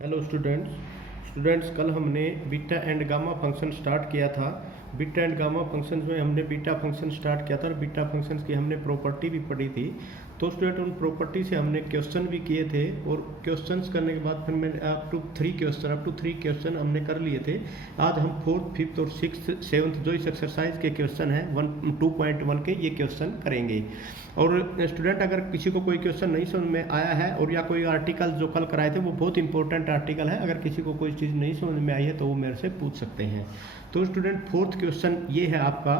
Hello students कल हमने beta and gamma function start किया था। बीटा एंड गामा फंक्शंस में हमने बीटा फंक्शन स्टार्ट किया था और बीटा फंक्शंस की हमने प्रॉपर्टी भी पढ़ी थी। तो स्टूडेंट उन प्रॉपर्टी से हमने क्वेश्चन भी किए थे और क्वेश्चंस करने के बाद फिर मैंने अप टू थ्री क्वेश्चन हमने कर लिए थे। आज हम फोर्थ फिफ्थ और सिक्स सेवन्थ जो इस एक्सरसाइज के क्वेश्चन हैं 2.1 के ये क्वेश्चन करेंगे। और स्टूडेंट अगर किसी को कोई क्वेश्चन नहीं समझ में आया है और या कोई आर्टिकल जो कल कराए थे वो बहुत इंपॉर्टेंट आर्टिकल है, अगर किसी को कोई चीज़ नहीं समझ में आई है तो वो मेरे से पूछ सकते हैं। तो स्टूडेंट फोर्थ क्वेश्चन ये है आपका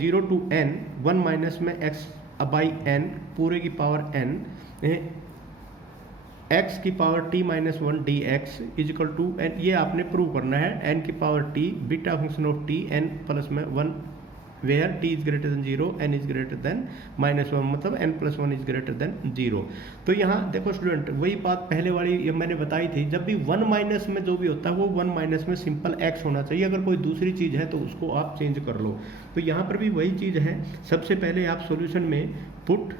0 to n 1 माइनस में x बाई n पूरे की पावर n x की power t minus 1 d x is equal to n, ये आपने प्रूव करना है n की power t beta function of t n plus में 1 where t is greater than 0 n is greater than -1 मतलब n plus 1 is greater than 0। तो यहाँ देखो स्टूडेंट वही बात पहले वाली ये मैंने बताई थी, जब भी 1 माइनस में जो भी होता है वो 1 माइनस में सिंपल x होना चाहिए। अगर कोई दूसरी चीज़ है तो उसको आप चेंज कर लो। तो यहाँ पर भी वही चीज़ है। सबसे पहले आप सॉल्यूशन में पुट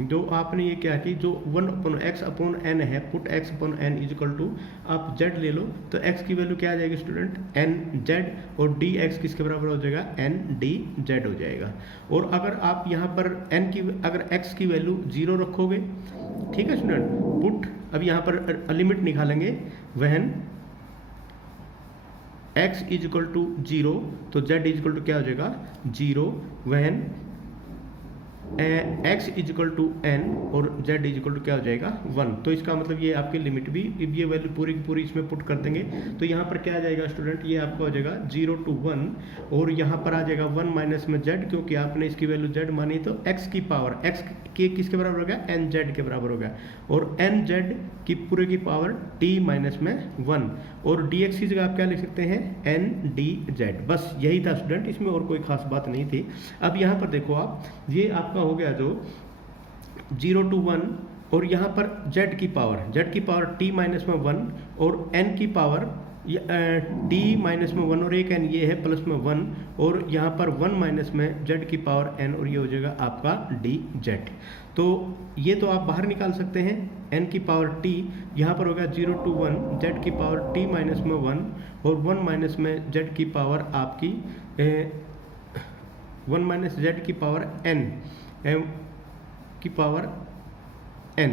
जो आपने ये क्या कि जो 1 अपॉन एक्स अपॉन एन है, put x upon n is equal to आप z ले लो तो x की वैल्यू क्या आ जाएगी स्टूडेंट एन जेड, और डी एक्स किसके बराबर हो जाएगा एन डी जेड हो जाएगा। और अगर आप यहाँ पर n की अगर x की वैल्यू 0 रखोगे, ठीक है स्टूडेंट, पुट अब यहाँ पर लिमिट निकालेंगे वहन x इज इक्वल टू 0 तो z इज इक्वल टू क्या हो जाएगा 0 when x is equal to n और z इज इक्वल टू क्या हो जाएगा 1। तो इसका मतलब ये आपकी लिमिट भी ये वैल्यू पूरी की पूरी इसमें पुट कर देंगे तो यहाँ पर क्या आ जाएगा स्टूडेंट, ये आपका हो जाएगा 0 to 1 और यहाँ पर आ जाएगा 1 माइनस में z, क्योंकि आपने इसकी वैल्यू z मानी तो x की पावर x के किसके बराबर हो गया एन जेड के बराबर हो गया, और एन जेड की पूरे की पावर t माइनस में 1 और डी एक्स की जगह आप क्या लिख सकते हैं एन डी जेड। बस यही था स्टूडेंट, इसमें और कोई खास बात नहीं थी। अब यहाँ पर देखो आप, ये आपका हो गया जो 0 to 1 और यहाँ पर z की पावर t माइनस में 1 और n की पावर t माइनस में 1 और एक n ये है प्लस में 1 और यहाँ पर 1 माइनस में z की पावर n और ये हो जाएगा आपका डी जेड। तो ये तो आप बाहर निकाल सकते हैं n की पावर t, यहाँ पर हो गया 0 to 1 z की पावर t माइनस में 1 और 1 माइनस में z की पावर आपकी 1 माइनस z की पावर n की पावर n,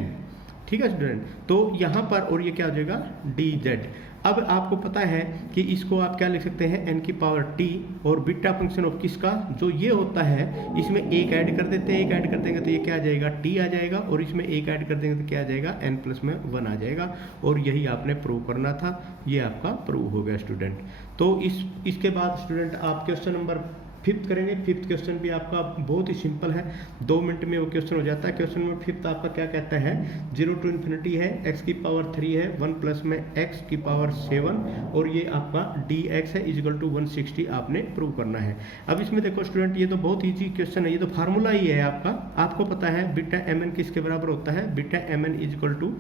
ठीक है स्टूडेंट। तो यहाँ पर और ये क्या हो जाएगा डी जेड। अब आपको पता है कि इसको आप क्या लिख सकते हैं n की पावर t और बीटा फंक्शन ऑफ किसका जो ये होता है इसमें एक ऐड कर देते हैं, एक ऐड कर देंगे तो ये क्या आ जाएगा t आ जाएगा और इसमें एक ऐड कर देंगे तो क्या आ जाएगा n प्लस में 1 आ जाएगा। और यही आपने प्रूव करना था, ये आपका प्रूव हो गया स्टूडेंट। तो इसके बाद स्टूडेंट आप क्वेश्चन नंबर फिफ्थ करेंगे। फिफ्थ क्वेश्चन भी आपका बहुत ही सिंपल है, 2 मिनट में वो क्वेश्चन हो जाता है। क्वेश्चन नंबर फिफ्थ आपका क्या कहता है 0 to इन्फिनिटी है, x की पावर 3 है, 1 प्लस में x की पावर 7 और ये आपका dx है इज इक्वल टू 160 आपने प्रूव करना है। अब इसमें देखो स्टूडेंट ये तो बहुत ईजी क्वेश्चन है, ये तो फार्मूला ही है आपका, आपको पता है बीटा mn किसके बराबर होता है, beta mn is equal to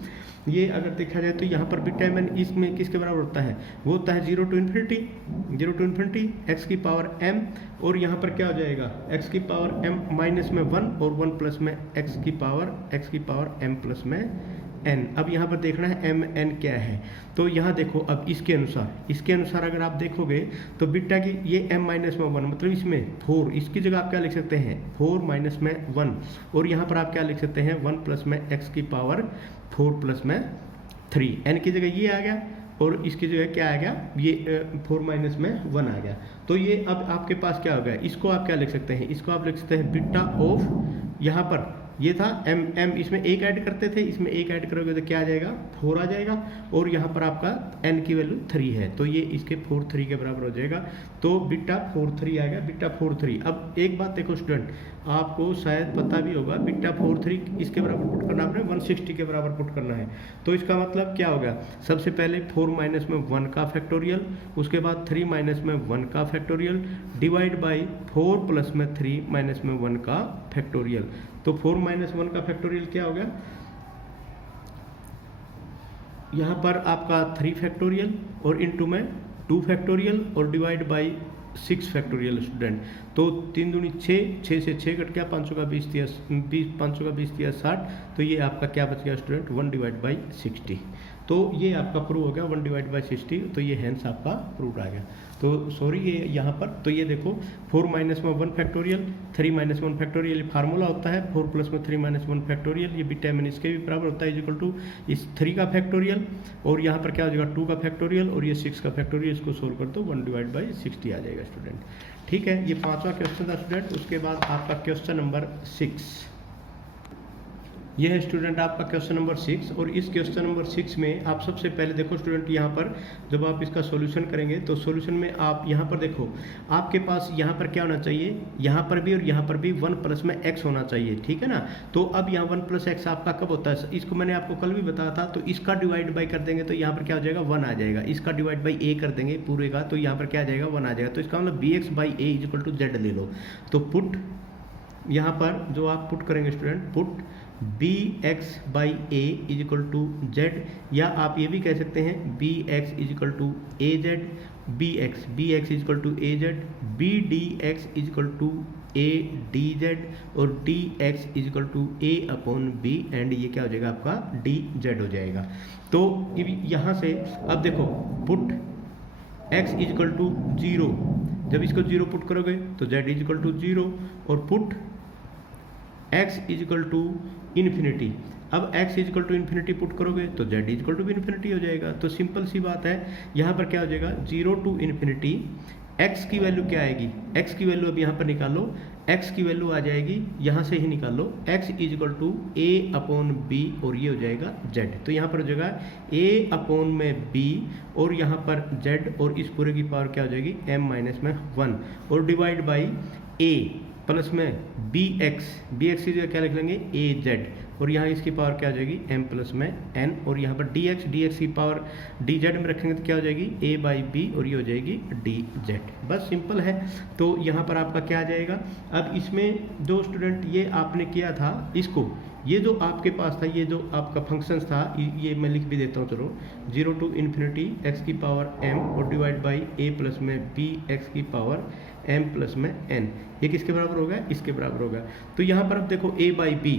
ये अगर देखा जाए तो यहाँ पर बीटा mn इसमें किसके बराबर होता है, वो होता है 0 to इन्फिनिटी x की पावर m और यहाँ पर क्या हो जाएगा x की पावर m माइनस में 1 और 1 प्लस में x की पावर m प्लस में n। अब यहाँ पर देखना है m n क्या है। तो यहाँ देखो अब इसके अनुसार अगर आप देखोगे तो बीटा की ये m माइनस में 1 मतलब इसमें 4, इसकी जगह आप क्या लिख सकते हैं 4 माइनस में 1 और यहाँ पर आप क्या लिख सकते हैं 1 प्लस में x की पावर 4 प्लस में 3, n की जगह ये आ गया और इसकी जगह क्या आ गया ये 4 माइनस में 1 आ गया। तो ये अब आपके पास क्या हो गया, इसको आप क्या लिख सकते हैं, इसको आप लिख सकते हैं बीटा ऑफ, यहाँ पर ये था m इसमें एक ऐड करते थे, इसमें एक ऐड करोगे तो क्या आ जाएगा 4 आ जाएगा और यहाँ पर आपका n की वैल्यू 3 है तो ये इसके 4 3 के बराबर हो जाएगा। तो बीटा 4 3 आ गया, बीटा 4 3। अब एक बात देखो स्टूडेंट, आपको शायद पता भी होगा बीटा 4 3 इसके बराबर पुट करना आपने 160 के बराबर पुट करना है। तो इसका मतलब क्या होगा, सबसे पहले 4 माइनस में 1 का फैक्टोरियल, उसके बाद 3 माइनस में 1 का फैक्टोरियल डिवाइड बाई 4 प्लस में 3 माइनस में 1 का फैक्टोरियल। तो 4 माइनस 1 का फैक्टोरियल क्या हो गया, यहाँ पर आपका 3 फैक्टोरियल और इनटू में 2 फैक्टोरियल और डिवाइड बाई 6 फैक्टोरियल स्टूडेंट। तो 3 दूनी 6, 6 से 6 कट गया, 500 का 20 दिया 500 का 20 दिया 60, तो ये आपका क्या बच गया स्टूडेंट 1/60। तो ये आपका प्रूव हो गया 1/60, तो ये हैंस आपका प्रूव आ गया। तो सॉरी ये यहाँ पर, तो ये देखो 4 माइनस में 1 फैक्टोरियल, 3 माइनस 1 फैक्टोरियल, ये फार्मूला होता है 4 प्लस में 3 माइनस 1 फैक्टोरियल, ये बीटा एम इसके भी बराबर होता है इक्वल टू इस 3 का फैक्टोरियल, और यहाँ पर क्या हो जाएगा 2 का फैक्टोरियल, और ये 6 का फैक्टोरियल, इसको सोल्व कर दो 1/60 आ जाएगा स्टूडेंट। ठीक है, ये 5वां क्वेश्चन था स्टूडेंट। उसके बाद आपका क्वेश्चन नंबर 6, ये है स्टूडेंट आपका क्वेश्चन नंबर 6। और इस क्वेश्चन नंबर 6 में आप सबसे पहले देखो स्टूडेंट, यहाँ पर जब आप इसका सॉल्यूशन करेंगे तो सॉल्यूशन में आप यहाँ पर देखो, आपके पास यहाँ पर क्या होना चाहिए, यहाँ पर भी और यहाँ पर भी 1 प्लस में x होना चाहिए, ठीक है ना। तो अब यहाँ 1 प्लस x आपका कब होता है, इसको मैंने आपको कल भी बताया था। तो इसका डिवाइड बाई कर देंगे तो यहाँ पर क्या हो जाएगा 1 आ जाएगा, इसका डिवाइड बाई a कर देंगे पूरे का, तो यहाँ पर क्या आ जाएगा 1 आ जाएगा। तो इसका मतलब bx/a इक्वल टू z ले लो। तो पुट यहाँ पर जो आप पुट करेंगे student, put bx/a is equal to z, या आप ये भी कह सकते हैं bx is equal to A z, bx is equal to A z, bdx is equal to a d z, और dx is equal to a/b, and ये क्या हो जाएगा आपका dz हो जाएगा। तो यहाँ से अब देखो put x is equal to 0, जब इसको 0 पुट करोगे तो z इज इक्वल टू 0, और put x is equal to infinity, अब x is equal to infinity put करोगे तो z is equal to infinity हो जाएगा। तो सिंपल सी बात है, यहाँ पर क्या हो जाएगा 0 टू इन्फिनिटी, x की वैल्यू क्या आएगी, x की वैल्यू अब यहाँ पर निकालो, x की वैल्यू आ जाएगी यहाँ से ही निकाल लो, x is equal to a/b, और ये हो जाएगा z। तो यहाँ पर हो जाएगा a/b, और यहाँ पर z, और इस पूरे की पावर क्या हो जाएगी m माइनस में 1, और डिवाइड बाई a प्लस में bx की जगह क्या लिख लेंगे az, और यहाँ इसकी पावर क्या हो जाएगी m प्लस में n, और यहाँ पर dx की पावर dz में रखेंगे तो क्या हो जाएगी a/b, और ये हो जाएगी dz। बस सिंपल है। तो यहाँ पर आपका क्या आ जाएगा, अब इसमें जो स्टूडेंट ये आपने किया था, इसको ये जो आपके पास था, ये जो आपका फंक्शन था, ये मैं लिख भी देता हूँ, चलो 0 टू इन्फिनिटी x की पावर m, और डिवाइड बाई a प्लस में bx की पावर m प्लस में n, ये किसके बराबर होगा, इसके बराबर होगा। तो यहाँ पर अब देखो a/b,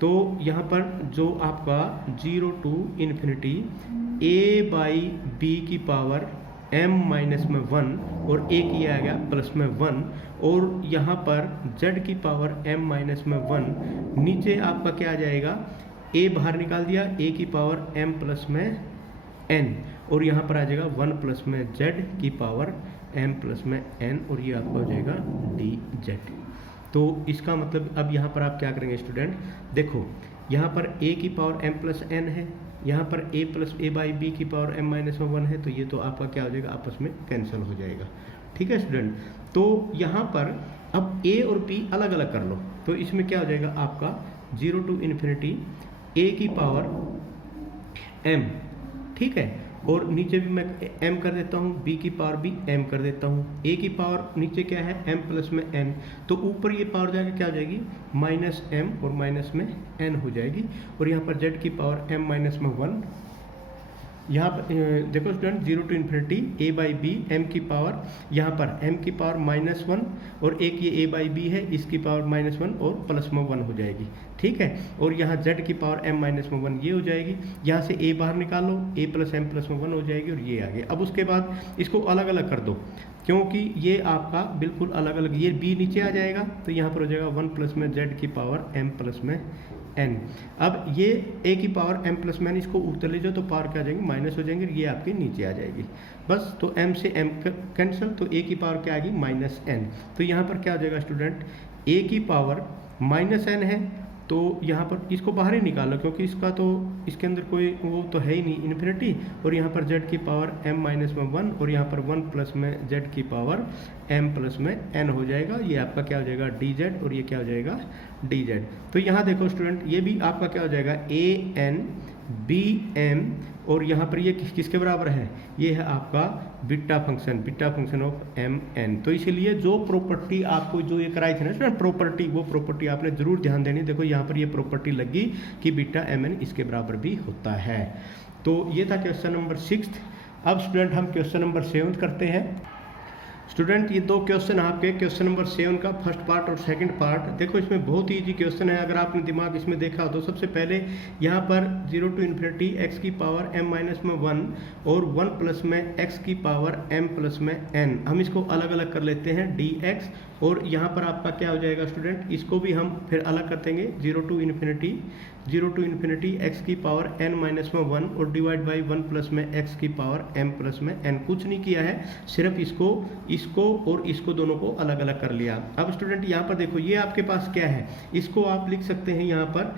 तो यहाँ पर जो आपका 0 टू इन्फिनिटी a/b की पावर m माइनस में 1, और a की आ गया प्लस में 1, और यहाँ पर z की पावर m माइनस में 1, नीचे आपका क्या आ जाएगा a बाहर निकाल दिया, a की पावर m प्लस में n, और यहाँ पर आ जाएगा 1 प्लस में z की पावर m प्लस में n, और ये आपका हो जाएगा dz। तो इसका मतलब अब यहाँ पर आप क्या करेंगे स्टूडेंट, देखो यहाँ पर a की पावर m प्लस n है, यहाँ पर a प्लस a/b की पावर m माइनस में 1 है, तो ये तो आपका क्या हो जाएगा आपस में कैंसिल हो जाएगा। ठीक है स्टूडेंट, तो यहाँ पर अब a और b अलग अलग कर लो, तो इसमें क्या हो जाएगा आपका 0 टू इन्फिनिटी a की पावर m, ठीक है, और नीचे भी मैं m कर देता हूँ, b की पावर भी m कर देता हूँ, a की पावर नीचे क्या है m प्लस में n, तो ऊपर ये पावर जाकर क्या हो जाएगी माइनस m, और माइनस में n हो जाएगी, और यहाँ पर z की पावर m माइनस में 1, यहाँ पर देखो student 0 to infinity a/b m की पावर, यहाँ पर m की पावर -1, और एक ये a/b है, इसकी पावर -1 और प्लस में 1 हो जाएगी। ठीक है, और यहाँ z की पावर m माइनस में 1 ये हो जाएगी, यहाँ से a बाहर निकालो, a प्लस m प्लस में 1 हो जाएगी, और ये आ गया। अब उसके बाद इसको अलग अलग कर दो, क्योंकि ये आपका बिल्कुल अलग अलग, ये b नीचे आ जाएगा, तो यहाँ पर हो जाएगा 1 प्लस में z की पावर m प्लस में n। अब ये a की पावर m प्लस में n, इसको ऊपर ले जाओ तो पावर क्या आ जाएंगे माइनस हो जाएंगे, ये आपके नीचे आ जाएगी। बस, तो m से m कैंसिल, तो a की पावर क्या आएगी -n। तो यहाँ पर क्या हो जाएगा स्टूडेंट, a की पावर -n है, तो यहाँ पर इसको बाहर ही निकालो, क्योंकि इसका तो इसके अंदर कोई वो तो है ही नहीं इन्फिनिटी, और यहाँ पर z की पावर m माइनस में 1, और यहाँ पर 1 प्लस में z की पावर m प्लस में n हो जाएगा, ये आपका क्या हो जाएगा dz, और ये क्या हो जाएगा dz। तो यहाँ देखो स्टूडेंट, ये भी आपका क्या हो जाएगा an bm, और यहाँ पर ये किसके बराबर है, ये है आपका बीटा फंक्शन ऑफ mn। तो इसीलिए जो प्रॉपर्टी आपको जो ये कराई थी ना स्टूडेंट प्रॉपर्टी, वो प्रॉपर्टी आपने जरूर ध्यान देनी। देखो यहाँ पर ये प्रॉपर्टी लगी कि बीटा mn इसके बराबर भी होता है। तो ये था क्वेश्चन नंबर 6। अब स्टूडेंट हम क्वेश्चन नंबर 7 करते हैं। स्टूडेंट ये दो क्वेश्चन आपके क्वेश्चन नंबर 7 का फर्स्ट पार्ट और सेकंड पार्ट, देखो इसमें बहुत ही ईजी क्वेश्चन है। अगर आपने दिमाग इसमें देखा तो सबसे पहले यहाँ पर 0 to इन्फिनिटी x की पावर m माइनस में 1 और 1 प्लस में x की पावर m प्लस में n, हम इसको अलग अलग कर लेते हैं dx, और यहाँ पर आपका क्या हो जाएगा स्टूडेंट, इसको भी हम फिर अलग कर देंगे 0 to इन्फिनिटी x की पावर n माइनस में 1 और डिवाइड बाई 1 प्लस में x की पावर m प्लस में n। कुछ नहीं किया है, सिर्फ इसको और इसको दोनों को अलग अलग कर लिया। अब स्टूडेंट यहाँ पर देखो ये आपके पास क्या है, इसको आप लिख सकते हैं यहाँ पर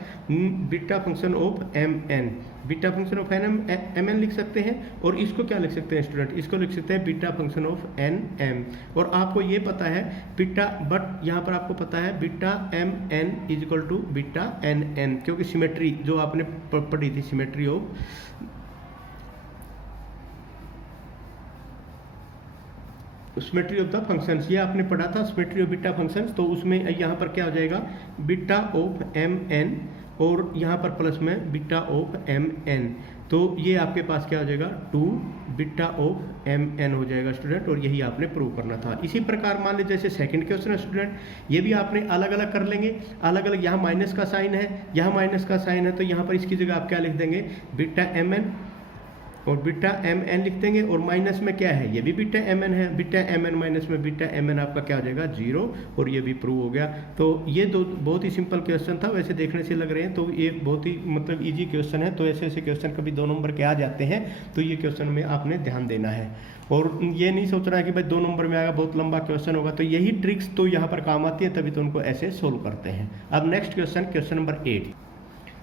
beta function of mn, beta function of mn लिख सकते हैं, और इसको क्या लिख सकते हैं स्टूडेंट, इसको लिख सकते हैं बीटा फंक्शन ऑफ nm। और आपको ये पता है बीटा, बट यहाँ पर आपको पता है beta mn is equal to beta nn, क्योंकि सिमेट्री जो आपने पढ़ी थी, सिमेट्री ऑफ द फंक्शंस, ये आपने पढ़ा था सिमेट्री ऑफ बीटा फंक्शंस। तो उसमें यहाँ पर क्या हो जाएगा बीटा ऑफ mn और यहाँ पर प्लस में बीटा ऑफ mn, तो ये आपके पास क्या हो जाएगा 2 बीटा ऑफ mn हो जाएगा स्टूडेंट, और यही आपने प्रूव करना था। इसी प्रकार मान लीजिए जैसे सेकंड क्वेश्चन है स्टूडेंट, ये भी आपने अलग अलग कर लेंगे, अलग अलग, यहाँ माइनस का साइन है, यहाँ माइनस का साइन है, तो यहाँ पर इसकी जगह आप क्या लिख देंगे बीटा mn और बीटा mn लिख देंगे, और माइनस में क्या है, ये भी बीटा mn है, बीटा mn माइनस में बीटा mn आपका क्या हो जाएगा 0, और ये भी प्रूव हो गया। तो ये दो बहुत ही सिंपल क्वेश्चन था, वैसे देखने से लग रहे हैं तो ये बहुत ही मतलब इजी क्वेश्चन है। तो ऐसे ऐसे क्वेश्चन कभी 2 नंबर के आ जाते हैं, तो ये क्वेश्चन में आपने ध्यान देना है, और ये नहीं सोचना है कि भाई 2 नंबर में आएगा बहुत लंबा क्वेश्चन होगा। तो यही ट्रिक्स तो यहाँ पर काम आती है, तभी तो उनको ऐसे सोल्व करते हैं। अब नेक्स्ट क्वेश्चन नंबर 8।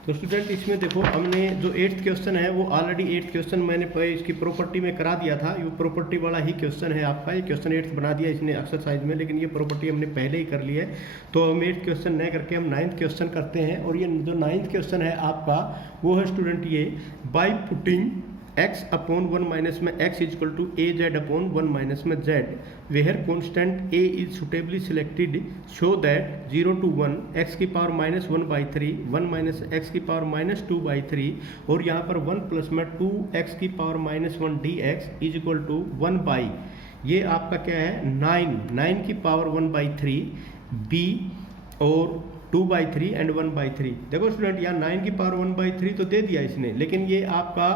तो स्टूडेंट इसमें देखो हमने जो 8th क्वेश्चन है वो ऑलरेडी 8th क्वेश्चन मैंने इसकी प्रॉपर्टी में करा दिया था, ये प्रॉपर्टी वाला ही क्वेश्चन है आपका, ये क्वेश्चन 8th बना दिया इसने एक्सरसाइज में, लेकिन ये प्रॉपर्टी हमने पहले ही कर ली है। तो हम 8th क्वेश्चन नहीं करके हम 9th क्वेश्चन करते हैं, और ये जो 9th क्वेश्चन है आपका वो है स्टूडेंट ये by putting x upon 1 minus में x is equal to A Z upon 1 minus में z, where constant a is suitably selected, show that 0 to 1 x की पावर माइनस 1/3 1 माइनस x की power minus 2/3, और यहाँ पर 1 plus में 2x की power minus 1 dx is equal to 1 by, ये आपका क्या है 9 की पावर 1/3 b और 2/3 एंड 1/3। देखो स्टूडेंट यहाँ 9 की पावर 1/3 तो दे दिया इसने, लेकिन ये आपका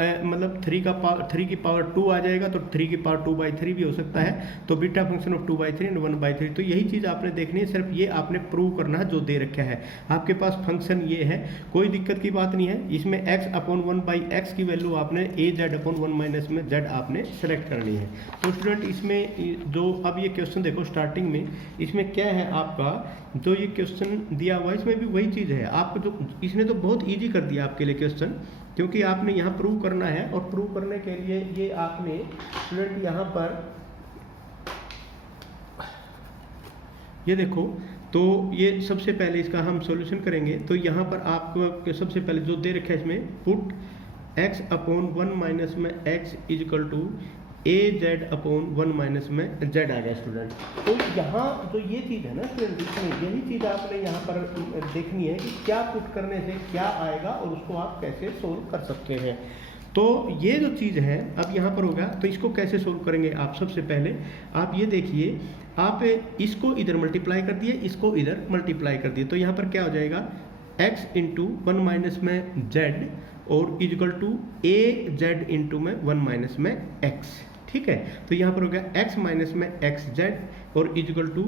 मतलब 3 की पावर 2 आ जाएगा, तो 3 की पावर 2/3 भी हो सकता है, तो बीटा फंक्शन ऑफ 2/3 एंड 1/3। तो यही चीज़ आपने देखनी है, सिर्फ ये आपने प्रूव करना है जो दे रखा है आपके पास। फंक्शन ये है, कोई दिक्कत की बात नहीं है, इसमें x अपॉन 1/x की वैल्यू आपने a z अपॉन 1 माइनस में z आपने सेलेक्ट करनी है। तो स्टूडेंट इसमें जो अब ये क्वेश्चन देखो स्टार्टिंग में इसमें क्या है आपका, जो ये क्वेश्चन दिया हुआ इसमें भी वही चीज़ है आपको, जो इसने तो बहुत ईजी कर दिया आपके लिए क्वेश्चन, क्योंकि आपने यहाँ प्रूव करना है, और प्रूव करने के लिए ये आपने स्टूडेंट यहाँ पर ये देखो, तो ये सबसे पहले इसका हम सॉल्यूशन करेंगे। तो यहाँ पर आपको सबसे पहले जो दे रखा है इसमें पुट x अपॉन 1 माइनस में x is equal to A Z upon 1 minus में z आ गया स्टूडेंट। तो यहाँ जो ये चीज़ है ना स्टूडेंट, इसमें यही चीज़ आपने यहाँ पर देखनी है कि क्या पुट करने से क्या आएगा और उसको आप कैसे सोल्व कर सकते हैं। तो ये जो चीज़ है अब यहाँ पर होगा, तो इसको कैसे सोल्व करेंगे आप, सबसे पहले आप ये देखिए, आप इसको इधर मल्टीप्लाई कर दिए, इसको इधर मल्टीप्लाई कर दिए, तो यहाँ पर क्या हो जाएगा x इंटू 1 माइनस में z और is equal to A z into में 1 माइनस में x, ठीक है। तो यहाँ पर हो गया x माइनस में एक्स जेड और is equal to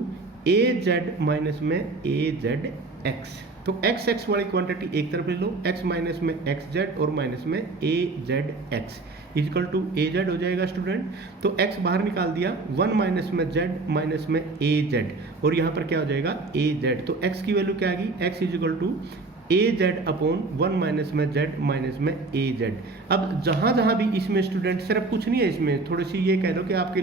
A Z minus में ए जेड एक्स। तो x वाली क्वांटिटी एक तरफ ले लो, x माइनस में एक्स जेड और माइनस में ए Z X is equal to A Z हो जाएगा स्टूडेंट। तो x बाहर निकाल दिया, 1 माइनस में z माइनस में ए जेड, और यहाँ पर क्या हो जाएगा ए जेड। तो x की वैल्यू क्या आ गई, x is equal to A Z upon 1 minus में z माइनस में ए जेड। अब जहाँ जहाँ भी इसमें स्टूडेंट सिर्फ कुछ नहीं है, इसमें थोड़ी सी ये कह दो कि आपकी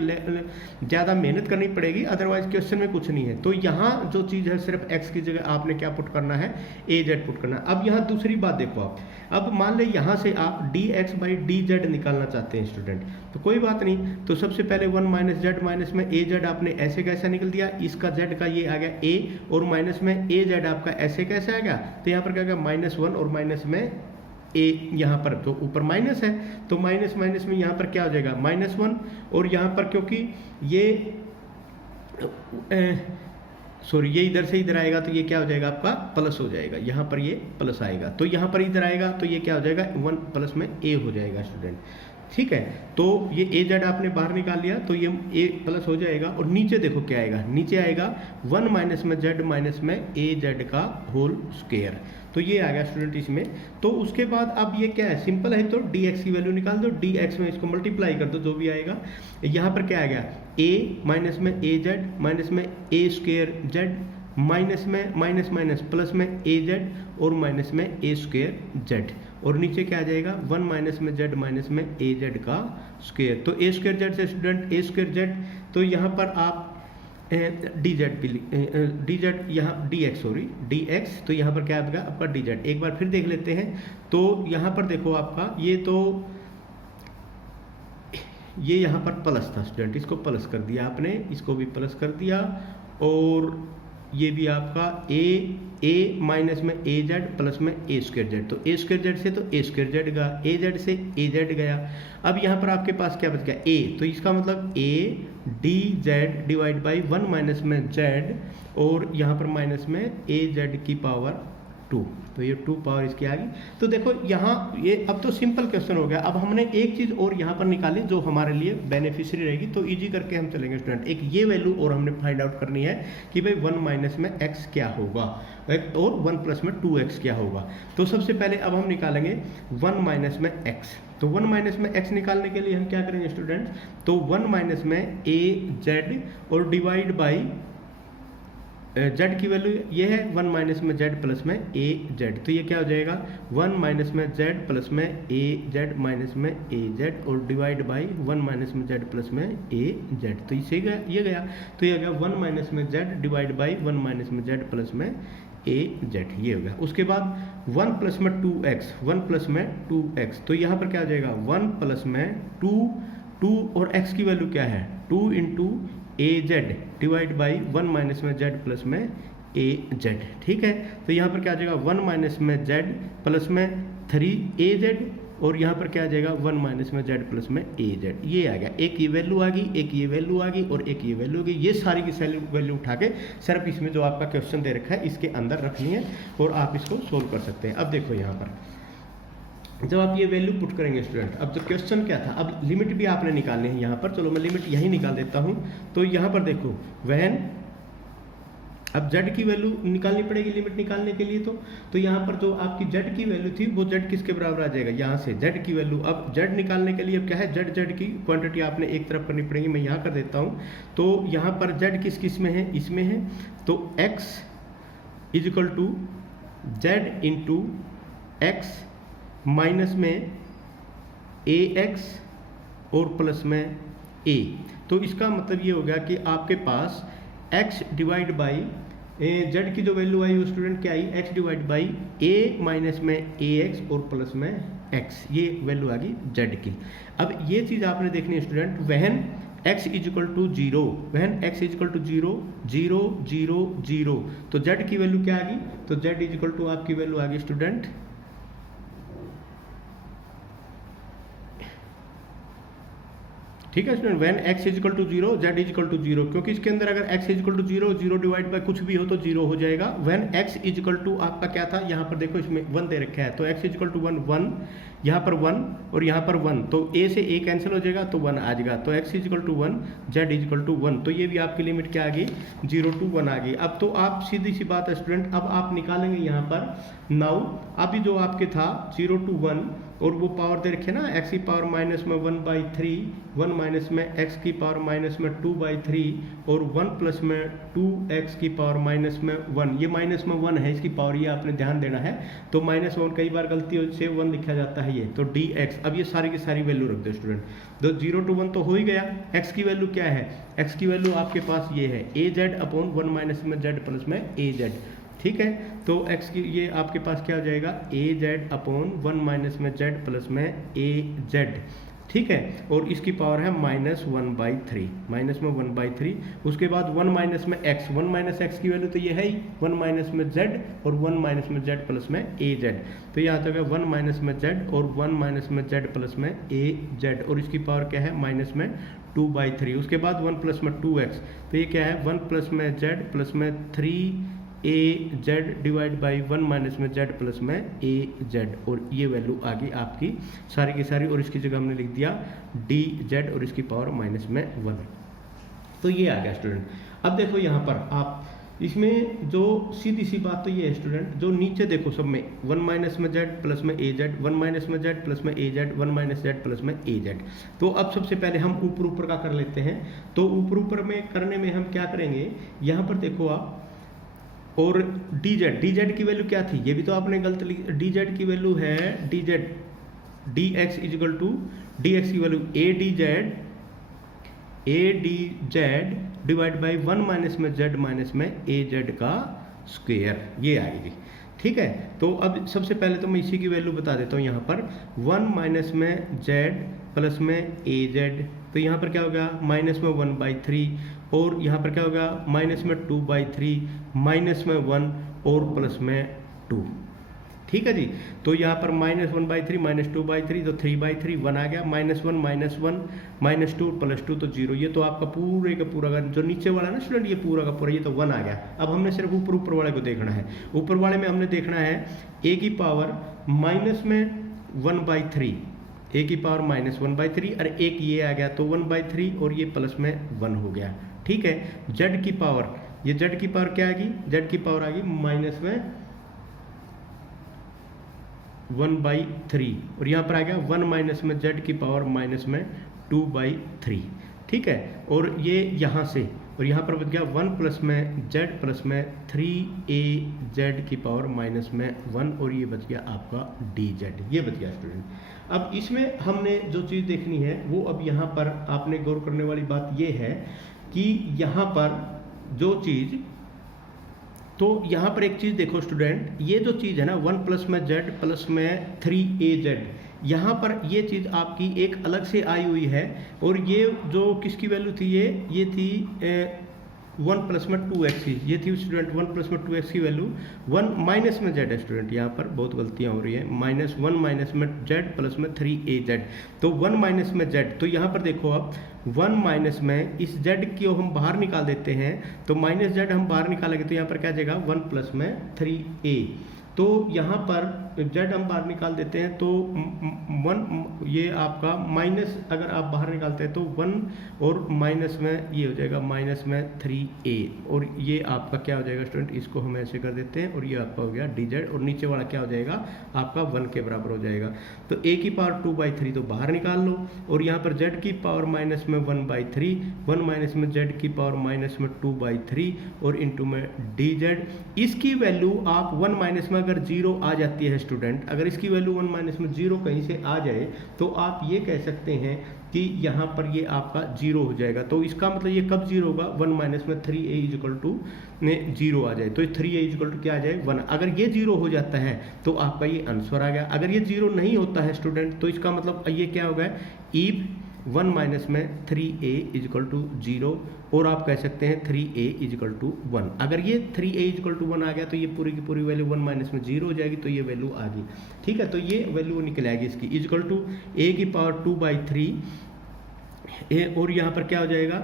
ज़्यादा मेहनत करनी पड़ेगी, अदरवाइज क्वेश्चन में कुछ नहीं है। तो यहाँ जो चीज़ है सिर्फ x की जगह आपने क्या पुट करना है, ए जेड पुट करना है। अब यहाँ दूसरी बात देखो आप, अब मान ले यहाँ से आप dx/dz निकालना चाहते हैं स्टूडेंट, तो कोई बात नहीं, तो सबसे पहले 1 माइनस जेड माइनस में ए जेड आपने ऐसे कैसा निकल दिया, इसका z का ये आ गया a और माइनस में ए जेड आपका ऐसे कैसे आ गया, तो यहाँ पर क्या गया -1 और माइनस में a, यहाँ पर तो ऊपर माइनस है, तो माइनस माइनस में यहाँ पर क्या हो जाएगा -1, और यहाँ पर क्योंकि ये सॉरी, ये इधर से इधर आएगा तो ये क्या हो जाएगा आपका प्लस हो जाएगा, यहाँ पर ये प्लस आएगा, तो यहाँ पर इधर आएगा तो ये क्या हो जाएगा 1 प्लस में ए हो जाएगा स्टूडेंट। ठीक है, तो ये ए जेड आपने बाहर निकाल लिया तो ये ए प्लस हो जाएगा, और नीचे देखो क्या आएगा, नीचे आएगा 1 माइनस में जेड माइनस में ए जेड का होल स्क्वायर। तो ये आ गया स्टूडेंट इसमें। तो उसके बाद अब ये क्या है, सिंपल है, तो डी एक्स की वैल्यू निकाल दो, डी एक्स में इसको मल्टीप्लाई कर दो, जो भी आएगा। यहाँ पर क्या आ गया, ए माइनस में ए जेड माइनस में ए स्क्वायर जेड माइनस में माइनस माइनस प्लस में ए जेड और माइनस में ए स्क्वायर जेड, और नीचे क्या आ जाएगा 1 माइनस में जेड माइनस में ए जेड का स्क्वायर। तो ए स्क्वायर जेड से स्टूडेंट ए स्क्वायर जेड, तो यहाँ पर आप डी जेड डी जेड यहाँ D x, sorry D x, तो यहाँ पर क्या आएगा आपका डी जेड। एक बार फिर देख लेते हैं, तो यहाँ पर देखो आपका ये यहाँ पर प्लस था स्टूडेंट, इसको प्लस कर दिया आपने, इसको भी प्लस कर दिया, और ये भी आपका ए माइनस में ए जेड प्लस में ए स्क्वायर जेड, तो ए स्क्वायर जेड से तो ए स्क्वायर जेड गया, ए जेड से ए जेड गया। अब यहाँ पर आपके पास क्या बच गया ए, तो इसका मतलब ए d Z divide by 1 minus में जेड, और यहाँ पर माइनस में ए जेड की पावर 2, तो ये 2 पावर इसकी आ गई। तो देखो यहाँ ये अब तो सिंपल क्वेश्चन हो गया। अब हमने एक चीज़ और यहाँ पर निकाली जो हमारे लिए बेनिफिशियरी रहेगी, तो इजी करके हम चलेंगे स्टूडेंट। एक ये वैल्यू और हमने फाइंड आउट करनी है कि भाई 1 माइनस में x क्या होगा और 1 प्लस में 2x क्या होगा। तो सबसे पहले अब हम निकालेंगे 1 माइनस में x। तो 1 माइनस में x निकालने के लिए हम क्या करेंगे स्टूडेंट, तो 1 माइनस में a z और डिवाइड बाई z की वैल्यू ये है 1 माइनस में z प्लस में ए जेड, तो ये क्या हो जाएगा 1 माइनस में z प्लस में ए जेड माइनस में ए जेड, और डिवाइड बाई 1 माइनस में z प्लस में ए जेड, तो इसे गया ये गया, तो ये गया 1 माइनस में z डिवाइड बाई 1 माइनस में z प्लस में ए जेड, ये हो गया। उसके बाद 1 प्लस में 2x, 1 प्लस में 2x, तो यहाँ पर क्या हो जाएगा 1 प्लस में 2 और x की वैल्यू क्या है 2 into A Z divide by 1 minus में जेड प्लस में ए जेड। ठीक है, तो यहाँ पर क्या आ जाएगा 1 माइनस में जेड प्लस में 3 ए जेड, और यहाँ पर क्या आ जाएगा 1 माइनस में जेड प्लस में ए जेड, ये आ गया। एक ये वैल्यू आ गई, एक ये वैल्यू आ गई, और एक ये वैल्यू आ गई। ये सारी की सारी वैल्यू उठा के सिर्फ इसमें जो आपका क्वेश्चन दे रखा है इसके अंदर रखनी है, और आप इसको सोल्व कर सकते हैं। अब देखो यहाँ पर जब आप ये वैल्यू पुट करेंगे स्टूडेंट, अब जो क्वेश्चन क्या था, अब लिमिट भी आपने निकालनी है यहाँ पर। चलो मैं लिमिट यहीं निकाल देता हूँ। तो यहाँ पर देखो वैन, अब z की वैल्यू निकालनी पड़ेगी लिमिट निकालने के लिए। तो यहाँ पर जो आपकी z की वैल्यू थी वो z किसके बराबर आ जाएगा, यहाँ से z की वैल्यू। अब z निकालने के लिए अब क्या है, z की क्वांटिटी आपने एक तरफ करनी पड़ेगी, मैं यहाँ कर देता हूँ। तो यहाँ पर z किस में है, इसमें है, तो x is equal to z into x minus में ए एक्स और प्लस में a। तो इसका मतलब ये हो गया कि आपके पास x डिवाइड बाई z की जो वैल्यू आई वो स्टूडेंट क्या आई, x divide by a minus में ए एक्स और प्लस में x, ये वैल्यू आ गई z की। अब ये चीज़ आपने देखनी है स्टूडेंट, वहन x is equal to 0, when x is equal to 0 0 0 0, तो z की वैल्यू क्या आ गई, तो z इज इक्वल टू आपकी वैल्यू आ गई स्टूडेंट, ठीक है student, when x is equal to 0 z is equal to 0, क्योंकि इसके अंदर अगर x is equal to 0 0 divide by कुछ भी हो तो 0 हो जाएगा। When x is equal to आपका क्या था, यहाँ पर देखो इसमें 1 दे रखा है, तो x इज इक्वल टू 1 1, यहाँ पर 1 और यहाँ पर 1, तो a से a कैंसिल हो जाएगा तो 1 आ जाएगा, तो x is equal to 1 z is equal to 1, तो ये भी आपकी लिमिट क्या आ गई 0 to 1 आ गई। अब तो आप सीधी सी बात है स्टूडेंट, अब आप निकालेंगे यहाँ पर नाउ, अभी जो आपके था 0 to 1 और वो पावर दे रखे ना x की पावर माइनस में 1/3, 1 माइनस में x की पावर माइनस में 2/3 और 1 प्लस में 2x की पावर माइनस में 1, ये माइनस में 1 है इसकी पावर, ये आपने ध्यान देना है। तो माइनस 1 कई बार गलती से 1 लिखा जाता है ये, तो dx। अब ये सारी की सारी वैल्यू रख दो स्टूडेंट, तो 0 to 1 तो हो ही गया। x की वैल्यू क्या है, x की वैल्यू आपके पास ये है ए जेड अपॉन 1 माइनस में z प्लस में ए जेड, ठीक है। तो x की ये आपके पास क्या हो जाएगा ए जेड अपॉन 1 माइनस में z प्लस में ए जेड, ठीक है, और इसकी पावर है -1/3, माइनस में 1/3। उसके बाद 1 माइनस में x, 1 माइनस एक्स की वैल्यू तो ये है ही, 1 माइनस में z और 1 माइनस में z प्लस में az, तो ये आ जाएगा 1 माइनस में z और 1 माइनस में z प्लस में az, और इसकी पावर क्या है माइनस में 2/3। उसके बाद 1 प्लस में 2x, तो ये क्या है 1 प्लस में z प्लस में 3az डिवाइड बाई 1 माइनस में z प्लस में az, और ये वैल्यू आ गई आपकी सारी की सारी, और इसकी जगह हमने लिख दिया dz और इसकी पावर माइनस में 1। तो ये आ गया स्टूडेंट। अब देखो यहाँ पर आप इसमें जो सीधी सी बात तो ये है स्टूडेंट, जो नीचे देखो सब में 1 माइनस में z प्लस में az, 1 माइनस में z प्लस में az, 1 माइनस z प्लस में az। तो अब सबसे पहले हम ऊपर ऊपर का कर लेते हैं। तो ऊपर ऊपर में करने में हम क्या करेंगे, यहाँ पर देखो आप, और dz की वैल्यू क्या थी, ये भी तो आपने गलत लिखी, dz की वैल्यू है dz dx is equal to dx की value adz divide by 1 minus में z माइनस में az का स्क्वायर, ये आएगी। ठीक है, तो अब सबसे पहले तो मैं इसी की वैल्यू बता देता हूँ। यहाँ पर 1 माइनस में z प्लस में az, तो यहाँ पर क्या होगा माइनस में 1/3, और यहाँ पर क्या होगा माइनस में 2/3, माइनस में 1 और प्लस में 2। ठीक है जी, तो यहाँ पर -1/3 -2/3 तो 3/3, 1 आ गया, -1 -1 -2 +2 तो 0। ये तो आपका पूरे का पूरा जो नीचे वाला ना स्टूडेंट, ये पूरा का पूरा ये तो 1 आ गया। अब हमने सिर्फ ऊपर ऊपर वाले को देखना है। ऊपर वाले में हमने देखना है a की पावर माइनस में 1/3, a की पावर -1/3, अरे एक ये आ गया तो 1/3 और ये प्लस में 1 हो गया। ठीक है, z की पावर, ये z की पावर क्या आ गई, z की पावर आ गई माइनस में 1/3, और यहाँ पर आ गया 1 माइनस में z की पावर माइनस में 2/3। ठीक है, और ये यहाँ से, और यहाँ पर बच गया 1 प्लस में z प्लस में 3az की पावर माइनस में 1, और ये बच गया आपका dz, ये बच गया स्टूडेंट। अब इसमें हमने जो चीज़ देखनी है वो, अब यहाँ पर आपने गौर करने वाली बात ये है कि यहाँ पर जो चीज़, तो यहाँ पर एक चीज़ देखो स्टूडेंट, ये जो चीज़ है ना 1 प्लस में z प्लस में 3az, यहाँ पर ये चीज़ आपकी एक अलग से आई हुई है, और ये जो किसकी वैल्यू थी, ये थी 1 प्लस में 2x, ये थी स्टूडेंट 1 प्लस में 2x की वैल्यू 1 माइनस में z है स्टूडेंट, यहाँ पर बहुत गलतियाँ हो रही है, -1 माइनस में z प्लस में 3az, तो 1 माइनस में z, तो यहाँ पर देखो आप 1 माइनस में इस z की हम बाहर निकाल देते हैं, तो माइनस z हम बाहर निकालेंगे तो यहाँ पर क्या जाएगा 1 प्लस में 3a, तो यहाँ पर z हम बाहर निकाल देते हैं तो 1, ये आपका माइनस अगर आप बाहर निकालते हैं तो 1 और माइनस में ये हो जाएगा माइनस में 3a, और ये आपका क्या हो जाएगा स्टूडेंट, इसको हम ऐसे कर देते हैं, और ये आपका हो गया dz, और नीचे वाला क्या हो जाएगा आपका 1 के बराबर हो जाएगा। तो a की पावर 2/3 तो बाहर निकाल लो, और यहाँ पर z की पावर माइनस में 1/3, 1 माइनस में z की पावर माइनस में 2/3 और इंटू में dz। इसकी वैल्यू आप 1 माइनस में अगर 0 आ जाती है स्टूडेंट, अगर इसकी वैल्यू 1 माइनस में 0 कहीं से आ जाए तो आप ये कह सकते हैं कि यहाँ पर ये आपका 0 हो जाएगा। तो इसका मतलब ये कब 0 होगा, 1 माइनस में 3a इजिकल टू 0 आ जाए, तो 3a इजिकल टू क्या आ जाए 1। अगर ये 0 हो जाता है तो आपका ये आंसर आ गया। अगर ये 0 नहीं होता है स्टूडेंट, तो इसका मतलब ये क्या होगा, इफ 1 माइनस में 3a इजिकल टू 0, और आप कह सकते हैं 3a इजिकल टू 1। अगर ये 3a इजिकल टू 1 आ गया तो ये पूरी की पूरी वैल्यू 1 माइनस में 0 हो जाएगी, तो ये वैल्यू आ गई। ठीक है, तो ये वैल्यू निकल आएगी इसकी, इजिकल टू a की पावर 2/3, और यहाँ पर क्या हो जाएगा,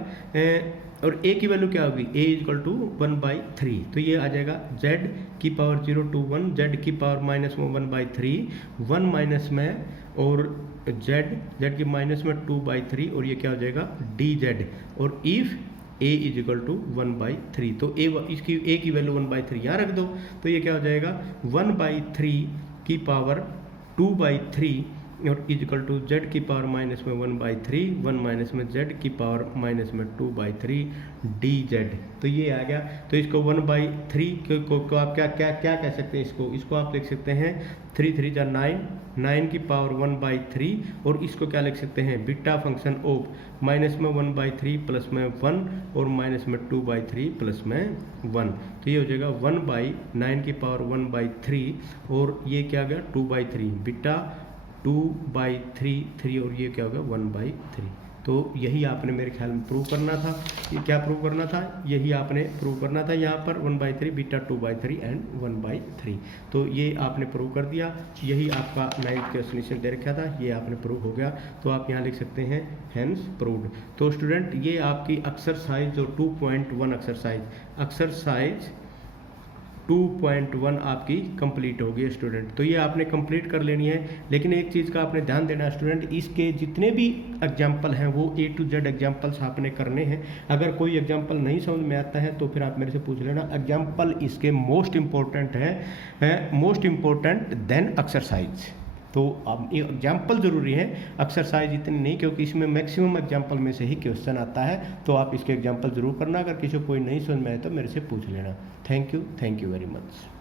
और a की वैल्यू क्या होगी, a इजिकल टू 1/3, तो ये आ जाएगा z की पावर 0 to 1, z की पावर माइनस में 1/3, 1 माइनस में और z की माइनस में 2/3, और ये क्या हो जाएगा dz, और इफ a इजिकल टू 1/3, तो इसकी a की वैल्यू 1/3 यहाँ रख दो, तो ये क्या हो जाएगा 1/3 की पावर 2/3 और इजिकल टू z की पावर माइनस में 1/3, 1 माइनस में z की पावर माइनस में 2/3 dz। तो ये आ गया। तो इसको 1/3 को आप क्या कह सकते हैं, इसको आप लिख सकते हैं 3 3 जा 9, 9 की पावर 1/3, और इसको क्या लिख सकते हैं, बीटा फंक्शन ऑफ माइनस में 1/3 प्लस में 1 और माइनस में 2/3 प्लस में 1। तो ये हो जाएगा 1/9 की पावर 1/3, और ये क्या गया 2/3 बीटा 2/3, 3 और ये क्या होगा 1/3। तो यही आपने मेरे ख्याल में प्रूव करना था। ये क्या प्रूव करना था, यही आपने प्रूव करना था यहाँ पर 1/3, बीटा 2/3 एंड 1/3। तो ये आपने प्रूव कर दिया। यही आपका 9th के सॉल्यूशन दे रखा था, ये आपने प्रूव हो गया। तो आप यहाँ लिख सकते हैं हेंस प्रूव्ड। तो स्टूडेंट ये आपकी एक्सरसाइज जो 2.1 एक्सरसाइज 2.1 आपकी कंप्लीट हो गई स्टूडेंट। तो ये आपने कंप्लीट कर लेनी है। लेकिन एक चीज़ का आपने ध्यान देना है स्टूडेंट, इसके जितने भी एग्जाम्पल हैं वो A to Z एग्जाम्पल्स आपने करने हैं। अगर कोई एग्जाम्पल नहीं समझ में आता है तो फिर आप मेरे से पूछ लेना। एग्जाम्पल इसके मोस्ट इम्पोर्टेंट है, मोस्ट इम्पोर्टेंट देन एक्सरसाइज। तो अब एग्जाम्पल ज़रूरी है, एक्सरसाइज इतनी नहीं, क्योंकि इसमें मैक्सिमम एग्जाम्पल में से ही क्वेश्चन आता है। तो आप इसके एग्जाम्पल ज़रूर करना। अगर किसी को कोई नहीं समझ में आए तो मेरे से पूछ लेना। Thank you very much.